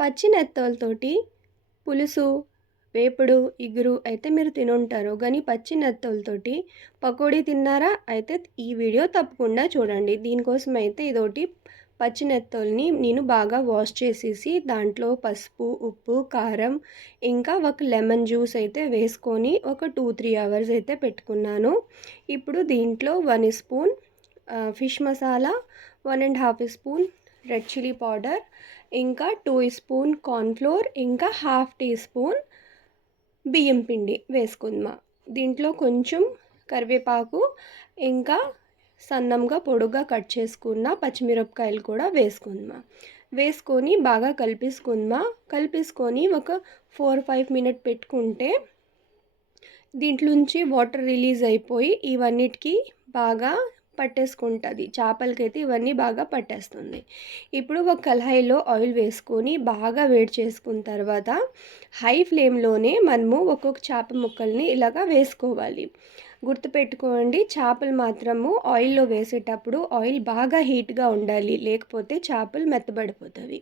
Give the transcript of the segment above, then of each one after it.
పచ్చి నెత్తోలతోటి పులుసు, వేపుడు, ఇగురు అయితే మీరు తినుంటారు. గానీ పచ్చి నెత్తోలతోటి పకోడీ తిన్నారా? అయితే ఈ వీడియో తప్పకుండా చూడండి. దీనికోసం అయితే ఇదోటి పచ్చి నెత్తోల్ని నేను బాగా వాష్ చేసేసి దాంట్లో పసుపు, ఉప్పు, కారం ఇంకా ఒక లెమన్ జ్యూస్ అయితే వేసుకొని ఒక 2-3 అవర్స్ అయితే పెట్టుకున్నాను. ఇప్పుడు దీంట్లో 1 spoon fish masala, 1 ½ spoon red chilli powder, ఇంకా 2 స్పూన్ కార్న్‌ఫ్లోర్, ఇంకా హాఫ్ టీ స్పూన్ బియ్యం పిండి వేసుకుందాం. దీంట్లో కొంచెం కరివేపాకు, ఇంకా సన్నంగా పొడుగ్గా కట్ చేసుకున్న పచ్చిమిరపకాయలు కూడా వేసుకుందాం. వేసుకొని బాగా కలిపేసుకొని ఒక 4-5 మినిట్ పెట్టుకుంటే దీంట్లోంచి వాటర్ రిలీజ్ అయిపోయి ఇవన్నిటికి బాగా పట్టేసుకుంటుంది. చేపలకైతే ఇవన్నీ బాగా పట్టేస్తుంది. ఇప్పుడు ఒక కళాయిలో ఆయిల్ వేసుకొని బాగా వేడి చేసుకున్న తర్వాత హై ఫ్లేమ్లోనే మనము ఒక్కొక్క చేప ముక్కల్ని ఇలాగా వేసుకోవాలి. గుర్తుపెట్టుకోండి, చేపలు మాత్రము ఆయిల్లో వేసేటప్పుడు ఆయిల్ బాగా హీట్గా ఉండాలి, లేకపోతే చేపలు మెత్తబడిపోతాయి.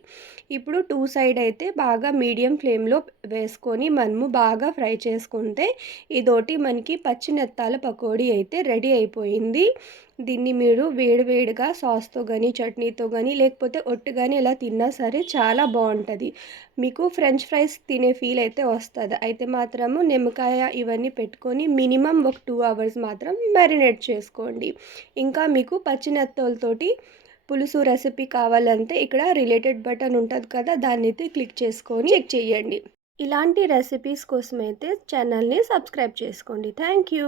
ఇప్పుడు 2 సైడ్ అయితే బాగా మీడియం ఫ్లేమ్లో వేసుకొని మనము బాగా ఫ్రై చేసుకుంటే ఇదోటి మనకి పచ్చి నెత్తాల పకోడీ అయితే రెడీ అయిపోయింది. దీన్ని మీరు వేడివేడిగా సాస్తో కానీ, చట్నీతో కానీ, లేకపోతే ఒట్టిగాని ఇలా తిన్నా సరే చాలా బాగుంటుంది. మీకు ఫ్రెంచ్ ఫ్రైస్ తినే ఫీల్ అయితే వస్తుంది. అయితే మాత్రము నిమ్మకాయ ఇవన్నీ పెట్టుకొని మినిమం ఒక 2 అవర్స్ మాత్రం మ్యారినేట్ చేసుకోండి. ఇంకా మీకు పచ్చి నెత్తోలతోటి పులుసు రెసిపీ కావాలంటే ఇక్కడ రిలేటెడ్ బటన్ ఉంటుంది కదా, దాన్ని అయితే క్లిక్ చేసుకొని చెక్ చేయండి. ఇలాంటి రెసిపీస్ కోసం అయితే ఛానల్ని సబ్స్క్రైబ్ చేసుకోండి. Thank you.